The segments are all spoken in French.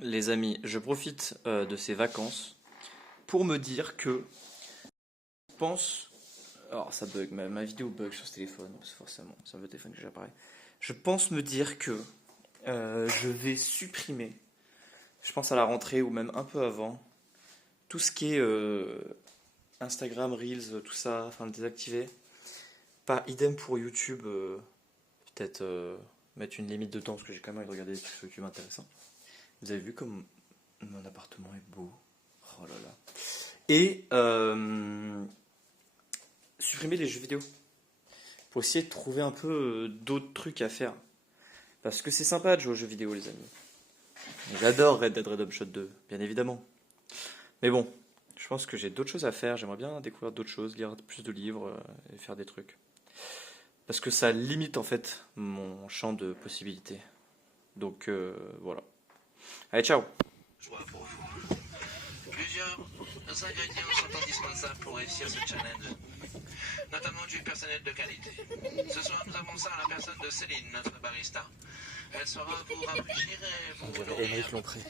Les amis, je profite de ces vacances pour me dire que je pense. Alors ça bug, ma vidéo bug sur ce téléphone, parce que forcément, c'est un vieux téléphone que j'apparais. Je pense me dire que je vais supprimer, je pense à la rentrée ou même un peu avant, tout ce qui est Instagram, Reels, tout ça, enfin le désactiver. Pas idem pour YouTube, peut-être mettre une limite de temps, parce que j'ai quand même envie de regarder des trucs sur YouTube intéressants. Vous avez vu comme mon appartement est beau. Oh là là. Et supprimer les jeux vidéo. Pour essayer de trouver un peu d'autres trucs à faire. Parce que c'est sympa de jouer aux jeux vidéo, les amis. J'adore Red Dead Redemption 2, bien évidemment. Mais bon, je pense que j'ai d'autres choses à faire. J'aimerais bien découvrir d'autres choses, lire plus de livres et faire des trucs. Parce que ça limite en fait mon champ de possibilités. Donc voilà. Allez, ciao! Joie pour vous. Plusieurs ingrédients sont indispensables pour réussir ce challenge, notamment du personnel de qualité. Ce soir, nous avons ça à la personne de Céline, notre barista. Elle saura vous rafraîchir et vous On dirait nourrir. Émeric Lompré.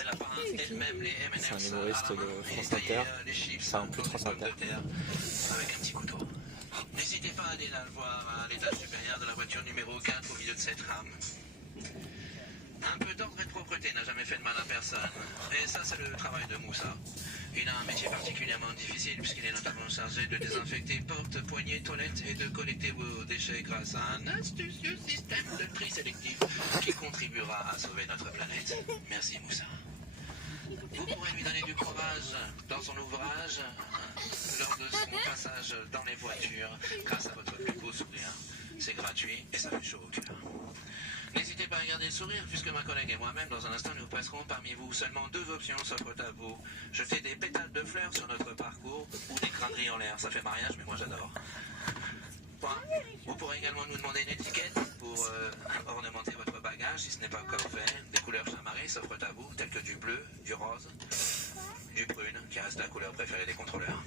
Elle a peint elle-même les M&M's. C'est un humoriste de France Inter. Enfin, plus de France Inter. Avec un petit couteau. N'hésitez pas à aller la voir à l'étage supérieur de la voiture numéro 4 au milieu de cette rame. Un peu d'ordre et de propreté n'a jamais fait de mal à personne. Et ça, c'est le travail de Moussa. Il a un métier particulièrement difficile puisqu'il est notamment chargé de désinfecter portes, poignées, toilettes et de collecter vos déchets grâce à un astucieux système de tri sélectif qui contribuera à sauver notre planète. Merci Moussa. Vous pourrez lui donner du courage dans son ouvrage lors de son passage dans les voitures grâce à votre plus beau sourire. C'est gratuit et ça fait chaud au cœur. N'hésitez pas à garder le sourire puisque ma collègue et moi-même dans un instant nous passerons parmi vous. Seulement deux options s'offrent à vous. Jeter des pétales de fleurs sur notre parcours ou des crâneries en l'air. Ça fait mariage mais moi j'adore. Point. Vous pourrez également nous demander une étiquette pour ornementer votre bagage si ce n'est pas encore fait. Des couleurs chamarrées s'offrent à vous telles que du bleu, du rose, du brune qui reste la couleur préférée des contrôleurs.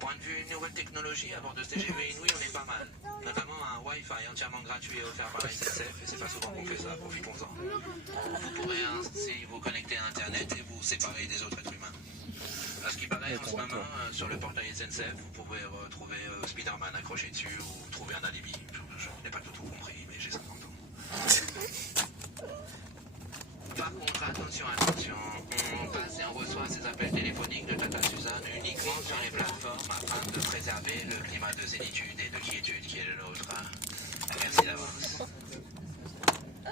Point de vue nouvelle technologie, à bord de ce TGV Inouï, on est pas mal. Notamment un Wi-Fi entièrement gratuit et offert par la SNCF, et c'est pas souvent qu'on fait ça, profitons-en. Vous pourrez ainsi vous connecter à Internet et vous séparer des autres êtres humains. À ce qui paraît, en ce moment, sur le portail SNCF, vous pouvez retrouver Spider-Man accroché dessus ou trouver un alibi. Je n'ai pas tout compris, mais j'ai 50 ans. Par contre, attention, on passe et on reçoit ces appels téléphoniques de Tata Suzanne uniquement sur les plateformes afin de préserver le climat de zénitude et de quiétude qui est le nôtre. Merci d'avance.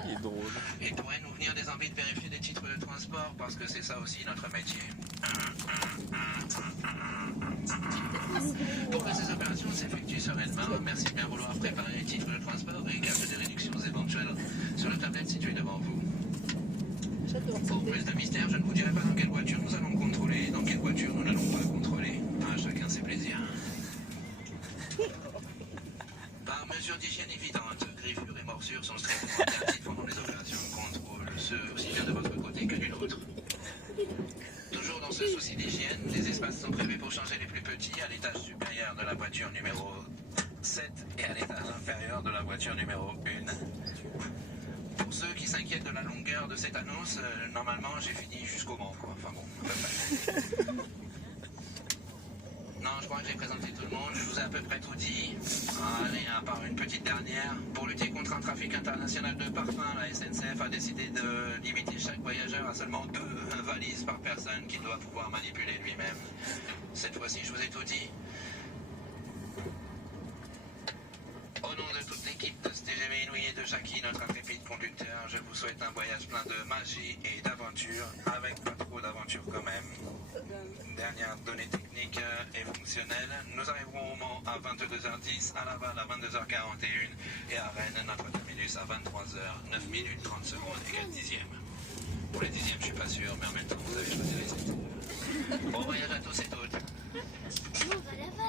Il est drôle. Il pourrait nous venir des envies de vérifier des titres de transport parce que c'est ça aussi notre métier. Pour que ces opérations s'effectuent sereinement, merci de bien vouloir préparer les titres de transport et cartes de réductions éventuelles sur la tablette située devant vous. Pour plus de mystère, je ne vous dirai pas dans quelle voiture nous allons contrôler, dans quelle voiture nous n'allons pas contrôler. À chacun ses plaisirs. Par mesure d'hygiène évidente, griffures et morsures sont strictement interdites pendant les opérations de contrôle, ce aussi bien de votre côté que du nôtre. Toujours dans ce souci d'hygiène, les espaces sont prévus pour changer les plus petits à l'étage supérieur de la voiture numéro 7 et à l'étage inférieur de la voiture numéro 1. Pour ceux qui s'inquiètent de la longueur de cette annonce, normalement j'ai fini jusqu'au Mans, quoi. Enfin bon, à peu près. Non, je crois que j'ai présenté tout le monde, je vous ai à peu près tout dit. Allez, à part une petite dernière. Pour lutter contre un trafic international de parfums, la SNCF a décidé de limiter chaque voyageur à seulement 2 valises par personne qu'il doit pouvoir manipuler lui-même. Cette fois-ci, je vous ai tout dit. Au nom de toute l'équipe de ce TGV Inouï et de Jackie, notre intrépide conducteur, je vous souhaite un voyage plein de magie et d'aventure, avec pas trop d'aventure quand même. Dernière donnée technique et fonctionnelle, nous arriverons au Mans à 22h10, à Laval à 22h41 et à Rennes, notre terminus à 23h, 9 minutes 30 secondes égale dixième. Pour les dixièmes, je suis pas sûr, mais en même temps, vous avez choisi les autres. Bon voyage à tous et toutes.